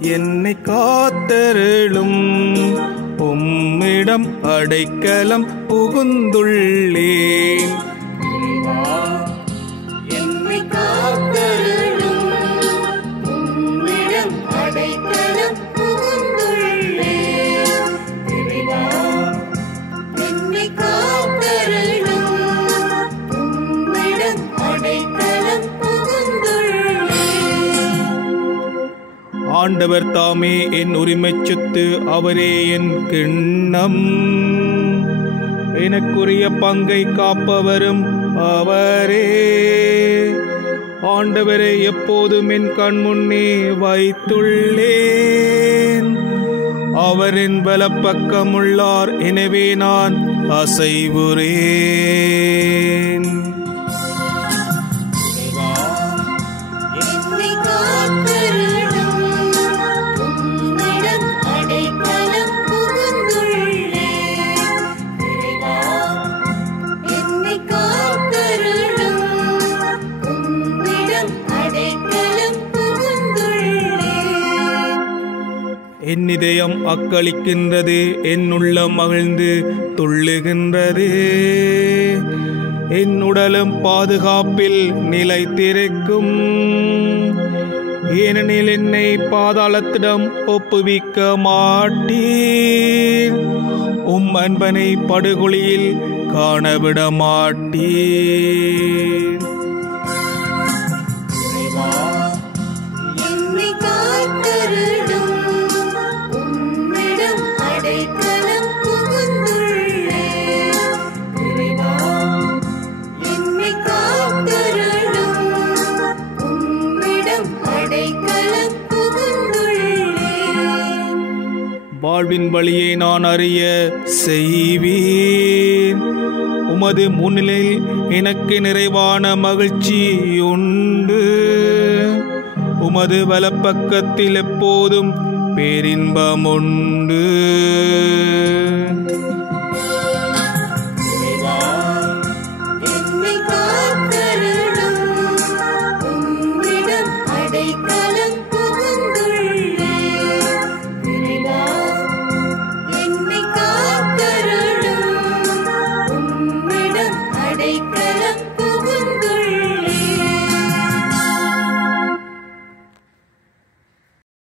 என்னை காத்தருளும். உம்மிடம் அடைக்கலம் புகுந்துள்ளேன். என்னை காத்தருளும். உம்மிடம் அடைக்கலம் புகுந்துள்ளேன். இறைவா, என்னை காத்தருளும். உம்மிடம் அடைக்கலம் புகுந்துள்ளேன். ஆண்டவர் தாமே என் உரிமை சொத்து, அவரே என் கிண்ணம். எனக்குரிய பங்கை காப்பவரும் அவரே. ஆண்டவரை எப்போதும் என் கண் முன்னே வைத்துள்ளேன். அவரின் பலப்பக்கமுள்ளார், எனவே நான் அசைவுறேன். என்னை காத்தருளும். உம்மிடம் அடைக்கலம் புகுந்துள்ளேன். இறைவா, என்னை காத்தருளும். உம்மிடம் அடைக்கலம் புகுந்துள்ளேன். என் இதயம் அக்களிக்கின்றது, என் உள்ளம் மகிழ்ந்து துள்ளுகின்றது. என் உடலும் பாதுகாப்பில் நிலைத்திருக்கும். ஏனெனில் என்னை பாதாளத்திடம் ஒப்புவிக்க மாட்டீர். உம் அன்பனை படுகொலியில் காணவிட மாட்டீர். என்னை காத்தருளும். உம்மிடம் அடைக்கலம் புகுந்துள்ளேன். இறைவா, என்னை காத்தருளும். உம்மிடம் அடைக்கலம் புகுந்துள்ளேன். வாழ்வின் வழியை நான் அறிய செய்வீர். உமது முன்னிலையில் எனக்கு நிறைவான மகிழ்ச்சி உண்டு. உமது வலப்பக்கத்தில் எப்போதும் பேரின்பம் உண்டு.